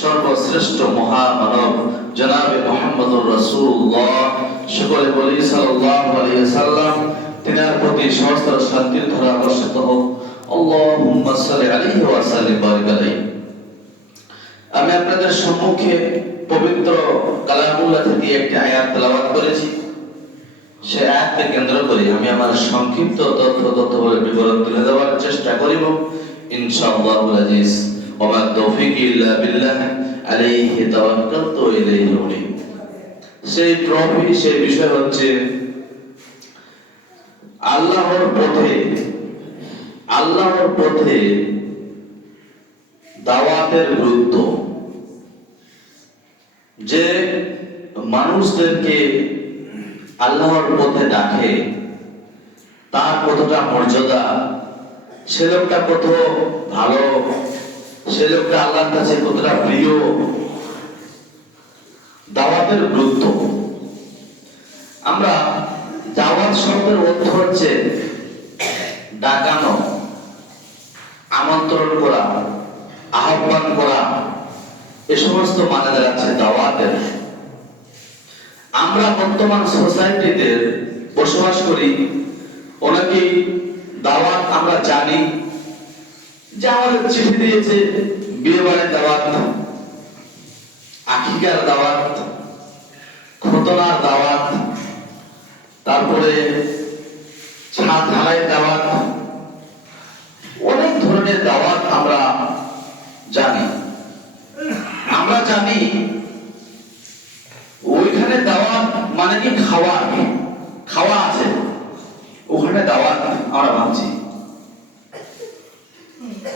সর্বশ্রেষ্ঠ আমি আপনাদের সম্মুখে পবিত্র কালামুল্লাহ থেকে একটি আয়াত তেলাওয়াত করেছি। সে আয়াতকে কেন্দ্র করে আমি আমার সংক্ষিপ্ত তথ্য তথ্য বলে বিবরণ তুলে দেওয়ার চেষ্টা করিব। ইনশাআল্লাহুল আজিজ। ওমা তৌফিক ইল্লা বিল্লাহ, আলাইহি তাওয়াক্কালতু ওয়া ইলাইহি উনীব সেই ট্রফি সেই বিষয় হচ্ছে, আল্লাহর পথে আল্লাহর পথে দাওয়াতের গুরুত্ব। যে মানুষদেরকে আল্লাহর পথে ডাকে, তার কতটা মর্যাদা সে লোকটা কত ভালো, সে লোকটা আল্লাহর কাছে কতটা প্রিয়। দাওয়াতের গুরুত্ব। আমরা দাওয়াত শব্দের অর্থ হচ্ছে ডাকানো, আমন্ত্রণ করা, আহ্বান করা। এ সমস্ত মানে দাঁড়াচ্ছে দাওয়াতের। আমরা বর্তমান সোসাইটিতে বসবাস করি, অনেকেই দাওয়াত আমরা জানি। যে আমাদের চিঠি দিয়েছে বিয়ে বাড়ির দাওয়াত। আখিকার দাওয়াত খতনার দাওয়াত, তারপরে ছাদ দাওয়াত। অনেক ধরনের দাওয়াত আমরা জানি। আমরা জানি ওইখানে দাওয়াত মানে কি খাওয়া খাওয়া আছে। ওখানে দাওয়াত আমরা ভাবছি।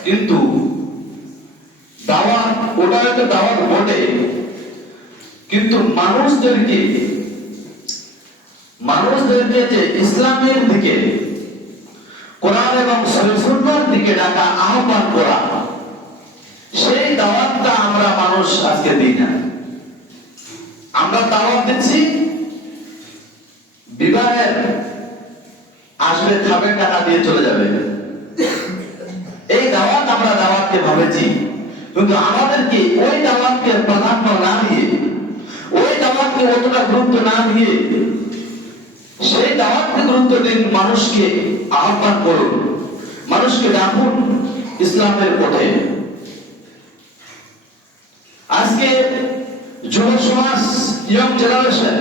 কিন্তু দাওয়াত ওটা একটা দাওয়াত বটে। কিন্তু মানুষদেরকে মানুষদেরকে যে ইসলামের দিকে, কোরআন এবং সুন্নাহর দিকে ডাকা আহ্বান করা, সেই দাওয়াতটা আমরা মানুষ আজকে দিই না। আমরা দাওয়াত দিচ্ছি বিবাহের আসবে খাবে টাকা দিয়ে চলে যাবে। এই দাওয়াত আমরা দাওয়াতকে ভাবেছি। কিন্তু আমাদেরকে ওই দাওয়াতকে প্রাধান্য না দিয়ে, ওই দাওয়াতকে অতটা গুরুত্ব না দিয়ে, সেই দাওয়াতকে গুরুত্ব দিন মানুষকে আহ্বান করুন। মানুষকে ডাকুন ইসলামের পথে। আজকে যুব সমাজ ইয়ং জেনারেশন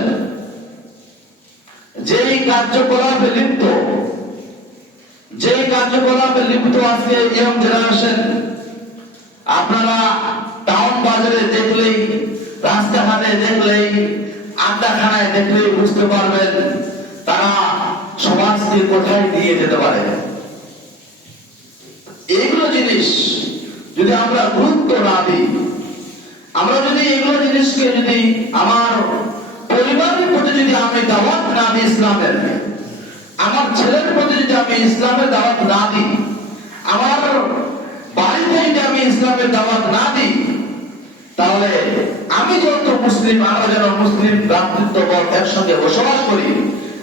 যেই কার্যকলাপে লিপ্ত যেই কার্যকলাপে লিপ্ত আজকে ইয়ং জেনারেশন আপনারা টাউন বাজারে দেখলেই, রাস্তাঘাটে দেখলেই, আড্ডাখানায় দেখলেই বুঝতে পারবেন তারা সমাজকে কোথায় নিয়ে যেতে পারে। এইগুলো জিনিস যদি আমরা গুরুত্ব না দিই, আমরা যদি এগুলো জিনিসকে যদি আমার পরিবারের প্রতি যদি আমি দাওয়াত না দিই ইসলামের। আমার ছেলের প্রতি যদি আমি ইসলামের দাওয়াত না দিই, আমার বাড়িতে যদি আমি ইসলামের দাওয়াত না দিই, তাহলে আমি যত মুসলিম, আমরা যেন মুসলিম ভ্রাতৃত্ববোধ একসঙ্গে বসবাস করি,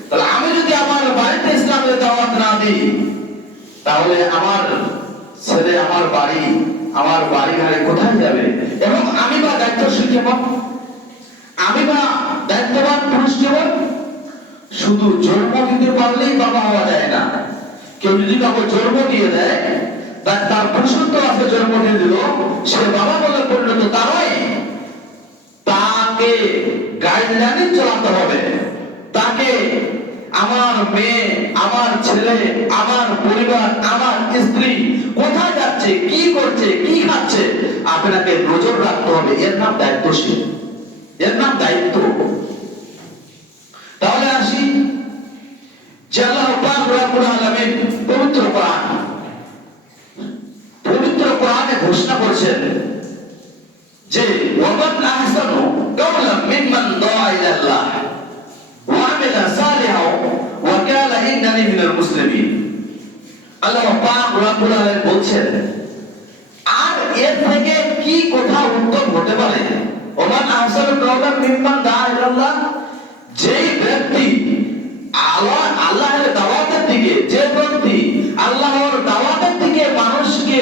তাহলে আমি যদি আমার বাড়িতে ইসলামের দাওয়াত না দিই, তাহলে আমার ছেলে আমার বাড়ি আমার বাড়ি ঘরে কোথায় যাবে? এবং আমি বা দায়িত্বশীল কেমন আমি বা দায়িত্ববান পুরুষ কেমন শুধু জন্ম দিতে পারলেই বাবা হওয়া যায় না। কেউ যদি কাউকে জন্ম দিয়ে দেয়, তার তার আছে জন্ম দিয়ে দিল সে বাবা বলে পরিণত তা নয় তাকে গাইডলাইনে চলাতে হবে। তাকে আমার মেয়ে, আমার ছেলে, আমার পরিবার, আমার স্ত্রী কোথায় যাচ্ছে, কি করছে, কি খাচ্ছে, আপনাকে নজর রাখতে হবে। এর নাম দায়িত্বশীল। এর নাম দায়িত্ব তাহলে আসি যে আল্লাহ পাক রব্বুল বলছেন, আর এর থেকে কি কথা উত্তম হতে পারে? ওমান আহসানু কাওলাম যেই ব্যক্তি আল্লাহ আল্লাহর দাওয়াতের দিকে যে ব্যক্তি আল্লাহর দাওয়াতের দিকে মানুষকে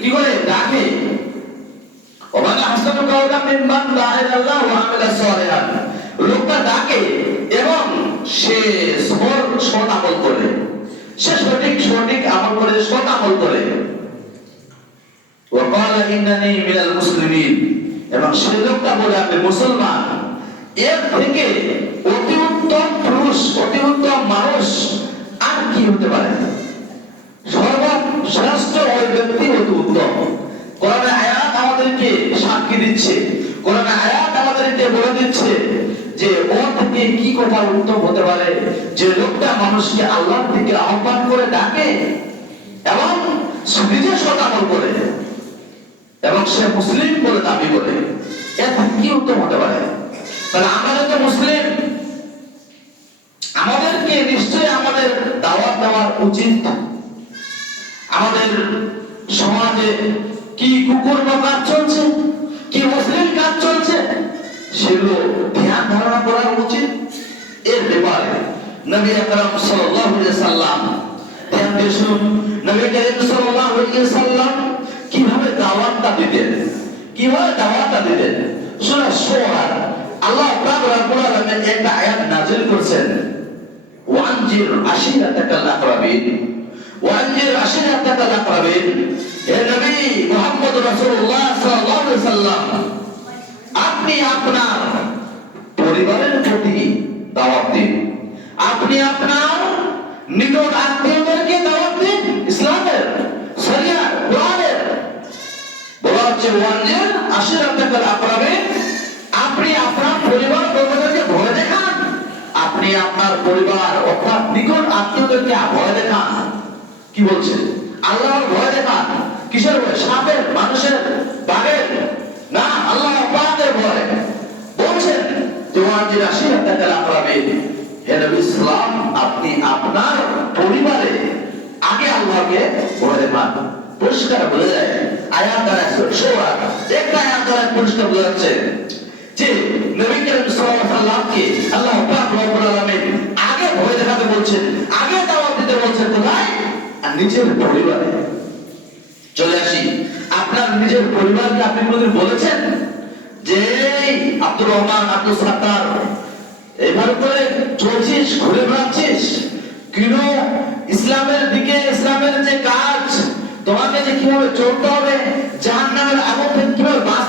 কি করে ডাকে ওমান আহসানু কাওলাম মিম্মান দাআ ইলাল্লাহ ওয়া আমিলা সালিহান লোকটা ডাকে এবং সে সৎ সৎ আমল করে সে সঠিক সঠিক আমল করে সৎ আমল করে وقال إنني من المسلمين এবং সে লোকটা বলে আমি মুসলমান এর থেকে কি হতে পারে? সর্বশ্রেষ্ঠ ওই ব্যক্তি অতি উত্তম। কোরআনের আয়াত আমাদেরকে সাক্ষী দিচ্ছে। কোরআনের আয়াত আমাদেরকে বলে দিচ্ছে যে, ও থেকে কি কথা উত্তম হতে পারে? যে লোকটা মানুষকে আল্লাহর দিকে আহ্বান করে ডাকে এবং নিজে সদামল করে এবং সে মুসলিম বলে দাবি করে থেকে কি উত্তম হতে পারে? তাহলে আমাদের তো মুসলিম। আমাদেরকে নিশ্চয়ই আমাদের দেওয়ার উচিত আমাদের সমাজে কি কুকুর কাজ চলছে, কি মুসলিম কাজ চলছে, সেগুলো ধ্যান ধারণা করা উচিত। এর ব্যাপারে নবী আকরাম সাল্লাল্লাহু আলাইহি সাল্লাম ধ্যান দিয়ে শুনুন। নবী করিম সাল্লাল্লাহু আলাইহি সাল্লাম কীভাবে দাওয়াতটা দিতেন, কীভাবে দাওয়াতটা দিতেন? সূরা শূরা আল্লাহ পাক রব্বুল আলামিন একটা আয়াত নাযিল করেছেন। ওয়ানজির সাল্লাল্লাহু আলাইহি সাল্লাম আপনি আপনার পরিবারের প্রতি দাওয়াত দিন। আপনি আপনার নিকট আত্মীয়দেরকে আপনি আপনার পরিবার অর্থাৎ নিকট আত্মীয়দেরকে ভয় দেখান। কি বলছেন? আল্লাহর ভয় দেখান। কিসের ভয়? সাপের, মানুষের, বাঘের? না, আল্লাহ পাকের ভয়। বলছেন তোমার যে রাশি হাতে আপনাবে হে ইসলাম, আপনি আপনার পরিবারে আগে আল্লাহকে ভয় দেখান। পরিষ্কার বোঝা যায় আয়াত দ্বারা সোয়া একটা আয়াত দ্বারা পরিষ্কার বোঝা যাচ্ছে যে নবী করিম সাল্লাল্লাহু আল্লাহ পাক রব্বুল আলামিন আগে ভয় দেখাতে বলছেন, আগে দাওয়াত দিতে বলছেন কোথায়? আর নিজের পরিবারে। চলে আসি। আপনার নিজের পরিবারকে আপনি কোনদিন বলেছেন? যে আব্দুর রহমান, আব্দুল সাত্তার, এভাবে করে চলছিস, ঘুরে বেড়াচ্ছিস? কেন ইসলামের দিকে, ইসলামের যে কাজ, তোমাকে যে কীভাবে চলতে হবে, জাহান্নামের আগুন থেকে কীভাবে বাঁচতে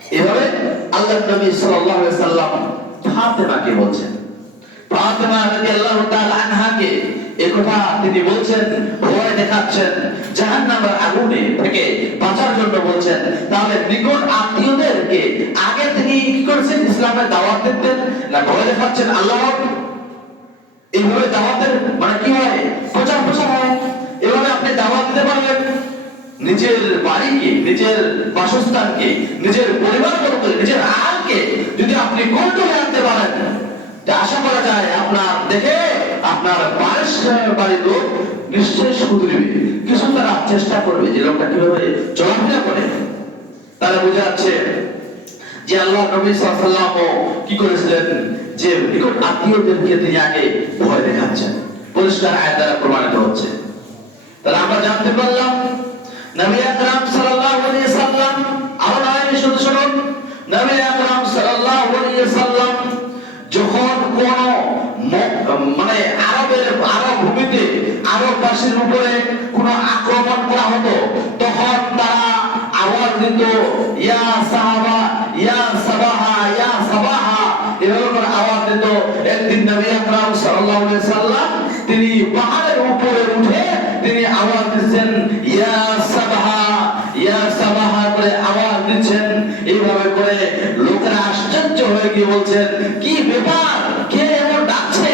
এভাবে আল্লাহ নবী সাল্লাল্লাহু আলাইহি সাল্লাম ফাতেমাকে বলছেন। ফাতেমা রাদিয়াল্লাহু তাআলা আনহাকে এই কথা তিনি বলছেন, ভয় দেখাচ্ছেন, জাহান্নামের আগুনে থেকে বাঁচার জন্য বলছেন, তাহলে নিকট আত্মীয়দেরকে আগে তিনি কি করেছেন? ইসলামের দাওয়াত দিতেন না ভয় দেখাচ্ছেন আল্লাহ এইভাবে দাওয়াতের মানে কি হয়? প্রচার প্রচার হয়। এভাবে আপনি দাওয়াত দিতে পারবেন। নিজের বাড়িকে, নিজের বাসস্থানকে, নিজের পরিবারবর্গকে, নিজের আয়কে যদি আপনি কন্ট্রোলে আনতে পারেন আশা করা যায় আপনার দেখে আপনার বাড়ির নিশ্চয়ই কিছু তারা চেষ্টা করবে যে লোকটা কীভাবে চলাফেরা করে। তারা বোঝা যাচ্ছে যে আল্লাহ নবী সাল্লাল্লাহু কি করেছিলেন? যে নিকট আত্মীয়দেরকে তিনি আগে ভয় দেখাচ্ছেন। পরিষ্কার আয়াত দ্বারা প্রমাণিত হচ্ছে। তাহলে আমরা জানতে পারলাম মানে করা হতো, তখন তারা আওয়াজ দিত, ইয়া সাহাবা, ইয়া সাবাহা সাবাহা। এভাবে আওয়াজ দিত। একদিন নবী আকরাম সাল্লাল্লাহু আলাইহি সাল্লাম তিনি পাহাড়ের উপরে উঠে তিনি আওয়াজ দিচ্ছেন, ইয়া সাবাহা ইয়া সাবাহা করে আওয়াজ দিচ্ছেন। এইভাবে করে লোকেরা আশ্চর্য হয়ে গিয়ে বলছেন, কি ব্যাপার? কে এমন ডাকছে?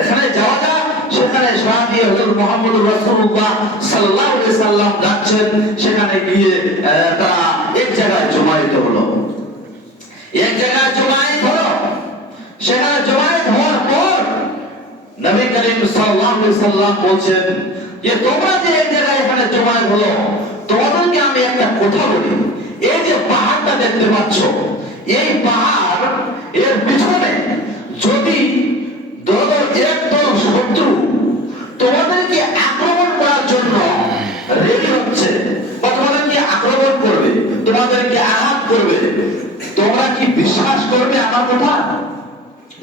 এখানে যাওয়া যাক। সেখানে হজরত মোহাম্মদ সাল্লাম সেখানে গিয়ে তারা এক জায়গায় জমায়েত হলো। এক জায়গায় জমায়েত হলো। সেখানে জমায়েত হওয়ার পর নবী করিম সাল্লাল্লাহু সাল্লাম বলছেন যে তোমরা যে এক জায়গায় এখানে জমায়েত হলো, তোমাদেরকে আমি একটা কথা বলি। এই যে পাহাড়টা দেখতে পাচ্ছ, এই পাহাড় এর পিছনে যদি দল এক দল শত্রু তোমাদেরকে আক্রমণ করার জন্য রেডি হচ্ছে, বা তোমাদেরকে আক্রমণ করবে, তোমাদেরকে আঘাত করবে, তোমরা কি বিশ্বাস করবে আমার কথা?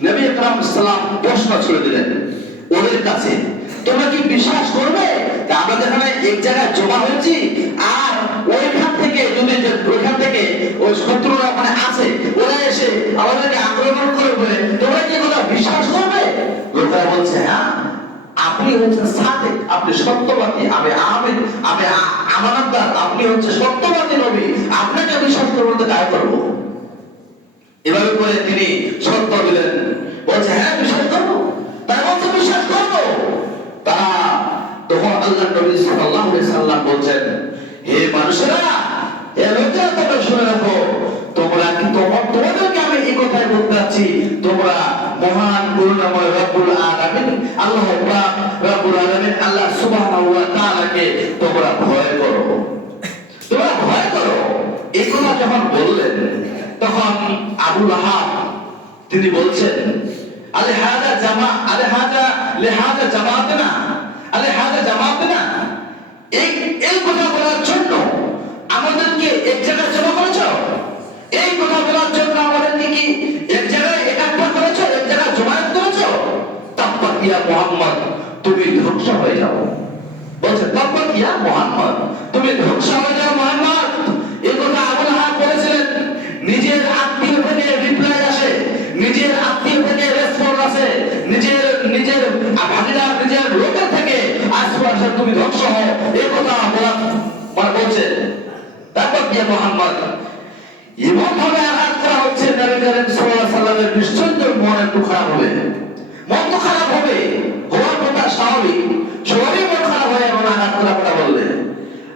নবী আকরাম সাল্লাম প্রশ্ন ছুড়ে দিলেন ওদের কাছে। তোমরা কি বিশ্বাস করবে? আমরা যেখানে এক জায়গায় জমা হয়েছি, আর ওইখান থেকে যদি ওইখান থেকে ওই শত্রুরা ওখানে আছে ওরা এসে আমাদেরকে আক্রমণ করবে তোমরা কি কথা বিশ্বাস করবে? লোকেরা বলছে হ্যাঁ আপনি হচ্ছেন সাদেক, আপনি সত্যবাদী, আমি আমি আমি আমানতদার, আপনি হচ্ছে সত্যবাদী নবী, আপনাকে বিশ্বাস করব তো তাই করব। এভাবে করে তিনি সত্য দিলেন বলছে হ্যাঁ বিশ্বাস করব তাই বলছে বিশ্বাস করব তারা তখন আল্লাহ নবী সাল্লাল্লাহু আলাইহি সাল্লাম বলছেন, হে মানুষেরা হে তোমরা শুনে রাখো, তোমরা কি তোমার তোমাদেরকে আমি এই কথাই বলতে চাচ্ছি তোমরা মহান করুণাময় রব্বুল আলামিন, আল্লাহ পাক রব্বুল আলামিন আল্লাহ সুবহানাহু ওয়া তাআলাকে তোমরা ভয় করো। তোমরা ভয় করো। এই কথা যখন বললেন, তখন আবু লাহাব, তিনি বলছেন, আলে হাজা জামা, আলে হাজা লেহাজা জামাত না, আলে হাজা জামাত না এই এই কথা বলার জন্য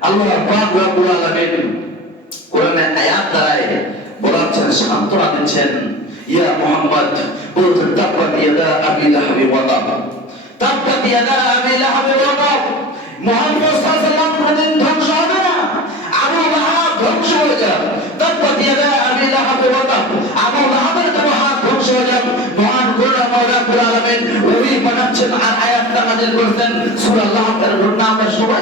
আল্লাহ পাক রব্বুল আলামিন কোরআনে আয়াত দ্বারাই বলাচ্ছেন, সান্ত্বনা দিচ্ছেন, ইয়া মুহাম্মদ বলছেন তাব্বাত ইয়াদা আবি লাহাবি ওয়া তাব তাব্বাত ইয়াদা আবি লাহাবি মুহাম্মদ সাল্লাল্লাহু আলাইহি ওয়াসাল্লাম কোনদিন ধ্বংস হবে না। আবু লাহাব ধ্বংস হয়ে যাবে। তাব্বাত ইয়াদা আবি লাহাবি ওয়া আবু লাহাবের হাত ধ্বংস হয়ে যাবে। মহান আলামিন ওই বানাচ্ছেন আর নাযিল করেছেন। সূরা সবাই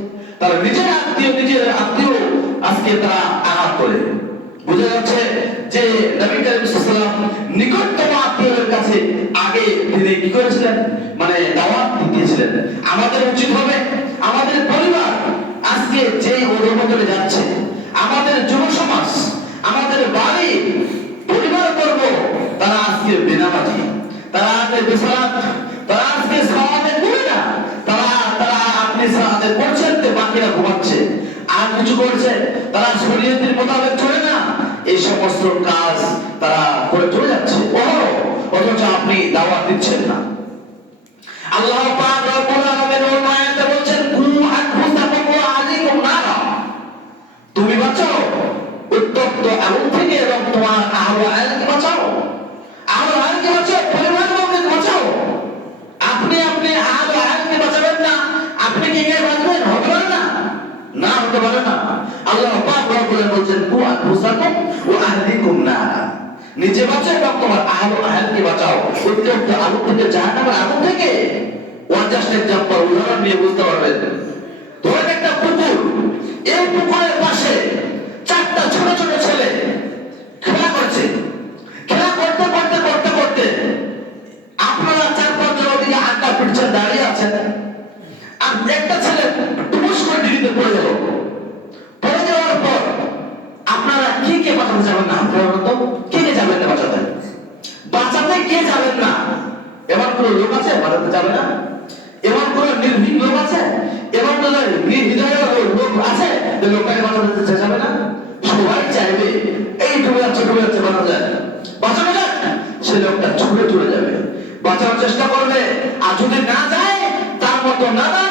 তারা নিজের আত্মীয় নিজের আত্মীয় আজকে তারা আঘাত করে। বোঝা যাচ্ছে যে নবী করিম সাল্লাম নিকটতম আত্মীয়দের কাছে আগে তিনি কি করেছিলেন? মানে দাওয়াত দিয়েছিলেন। আমাদের উচিত হবে, আমাদের পরিবার আজকে যে অধপতনে যাচ্ছে, আমাদের যুব সমাজ, আমাদের বাড়ি, পরিবার করব, তারা আজকে বেনামাজি। তারা আজকে বেসালাত আহল আয়ালকে বাঁচাও। উত্তপ্ত আগুন থেকে জাহান্নামের আগুন থেকে ওয়ান জাস্ট উদাহরণ নিয়ে বুঝতে পারবেন। ধরেন একটা পুকুর। এই পুকুরের পাশে চারটা ছোট ছোট ছেলে খেলা করছে। খেলা করতে করতে করতে করতে আপনারা চার পাঁচজন ওদিকে আড্ডা পিটছেন, দাঁড়িয়ে আছেন। আর একটা ছেলে টুস করে ডিগ্রিতে পড়ে গেল। পড়ে যাওয়ার পর আপনারা কে কে বাঁচাতে যাবেন না? কোন লোক আছে? বাঁচাতে যাবে না। এমন কোন নির্ভীক লোক আছে? এমন নির্হৃদয় লোক আছে যে লোকটাকে যাবে না। সবাই চাইবে, এই ডুবে যাচ্ছে ডুবে যাচ্ছে, বাঁচা যায়। বাঁচানো যায় সে লোকটা ছুটে চলে যাবে। বাঁচানোর চেষ্টা করবে। আর যদি না যায়, তার মতো না তার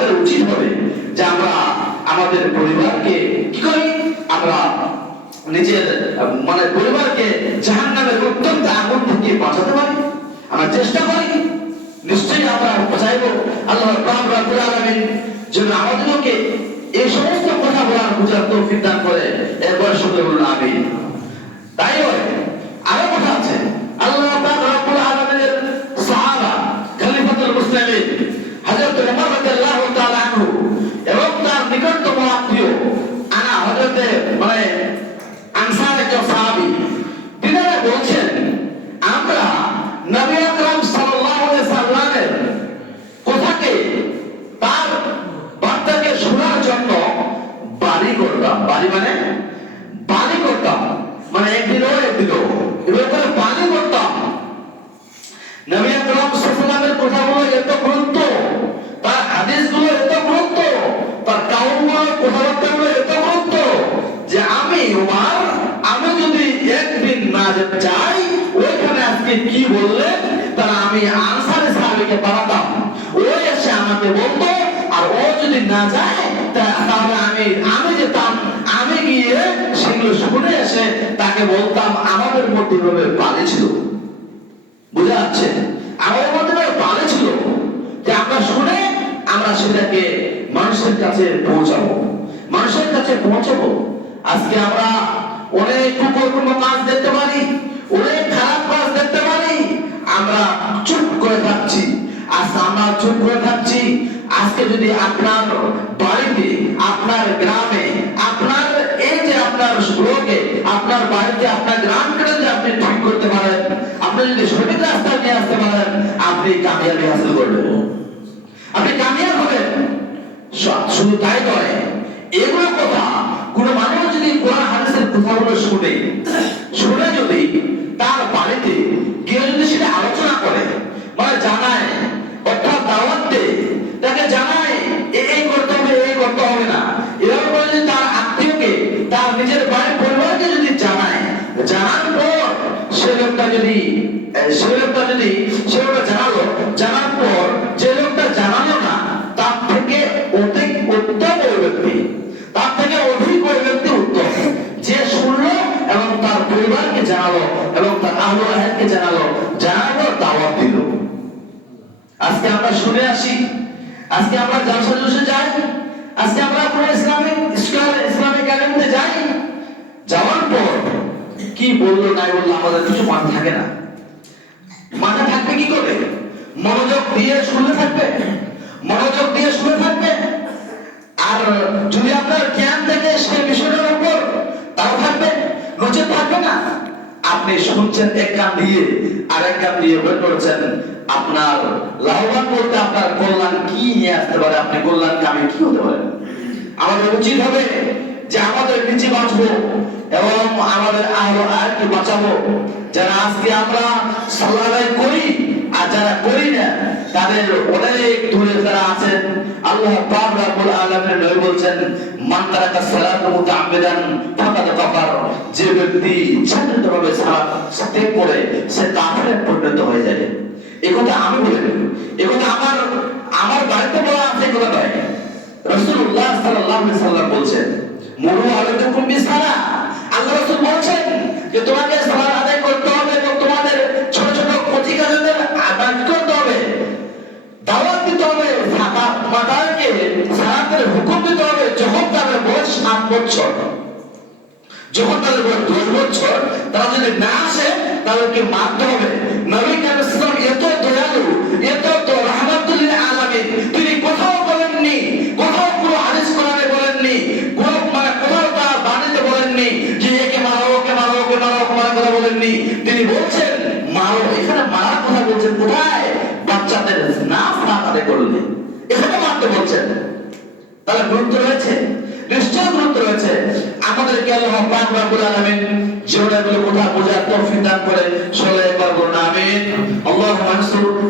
আমাদের উচিত হবে যে আমরা আমাদের পরিবারকে কি করি? আমরা নিজের মানে পরিবারকে জাহান নামের অত্যন্ত আগুন থেকে বাঁচাতে পারি। আমরা চেষ্টা করি। নিশ্চয়ই আমরা চাইব আল্লাহ রাব্বুল আলামিন যেন আমাদেরকে এই সমস্ত কথা বলার বুঝার তৌফিক দান করে। এরপর শুনতে বলুন, আমিন। তাই হয় মানে যাচ্ছে। আমাদের মধ্যে বালে ছিল যে আমরা শুনে আমরা সেটাকে মানুষের কাছে পৌঁছাবো। মানুষের কাছে পৌঁছাবো। আজকে আমরা অনেক কুকর্ম কাজ দেখতে পারি, অনেক খারাপ কাজ দেখতে পারি। আমরা চুপ করে থাকছি। আজ আমরা চুপ করে থাকছি। আজকে যদি আপনার বাড়িতে, আপনার গ্রামে, আপনার এই যে আপনার ব্লকে, আপনার বাড়িতে, আপনার গ্রামকে আসতে পারেন, আপনি কামিয়াবি হাসিল করবেন আপনি কামিয়াব হবেন। শুধু তাই নয়, এগুলো কথা কোন মানুষ যদি কোরআন, হাদিসের কথাগুলো শুনে শুনে আসি। আজকে আমরা জালসা জলসে যাই। আজকে আমরা কোনো ইসলামিক স্কুল ইসলামিক একাডেমিতে যাই। যাওয়ার পর কি বলল নাই বলল আমাদের কিছু মান থাকে না। মাথা থাকবে কি করে? মনোযোগ দিয়ে শুনে থাকবে? মনোযোগ দিয়ে শুনে থাকবে? আর যদি আপনার জ্ঞান থাকে সে বিষয়টার উপর তাও থাকবে? নচেত থাকবে না? আপনি শুনছেন এক কান দিয়ে আর এক কান দিয়ে বের করছেন। আপনার লাভবান বলতে আপনার কল্যাণ কি নিয়ে আসতে পারে? আপনি কল্যাণ কামে কি হতে পারে আমাদের উচিত হবে যে আমাদের নিচে বাঁচবো। এবং আমাদের আয়কে বাঁচাবো। যারা আজকে আমরা করি আর যারা করি না, তাদের অনেক দূরে যারা আছেন, আল্লাহ পাক আলামিন মান তারাকা সালাত ফাকাদ কাফার। যে ব্যক্তি ইচ্ছাকৃতভাবে সালাত করে সে কাফেরে পরিণত হয়ে যাবে। এই কথা আমি বলিনি এই কথা আমার আমার বাড়িতে বলা আছে এই কথা নয়। রাসূলুল্লাহ সাল্লাল্লাহু আলাইহি সাল্লাম বলছেন, মুরু আলাইকুম বিসালা আল্লাহ রাসূল বলছেন যে তোমাকে সালাত আদায় করতে হবে এবং তোমাদের ছোট ছোট কচি কাজের আদায় করতে হবে। দাওয়াত দিতে হবে মাদারকে সালাতের হুকুম দিতে হবে। যখন তাদের বয়স সাত বছর, যখন তাদের বয়স দশ বছর, তারা যদি না আসে, তাদেরকে মারতে হবে। নবী ইসলাম এত দয়ালু, এত আনন্দ করছেন তাহলে গুরুত্ব রয়েছে। নিশ্চয় গুরুত্ব রয়েছে। আমাদেরকে আল্লাহ পাক রব্বুল আলামিন জীবনের কথা বোঝার তৌফিক দান করে। সবাই একবার বলুন, আমিন। আল্লাহু আকবার।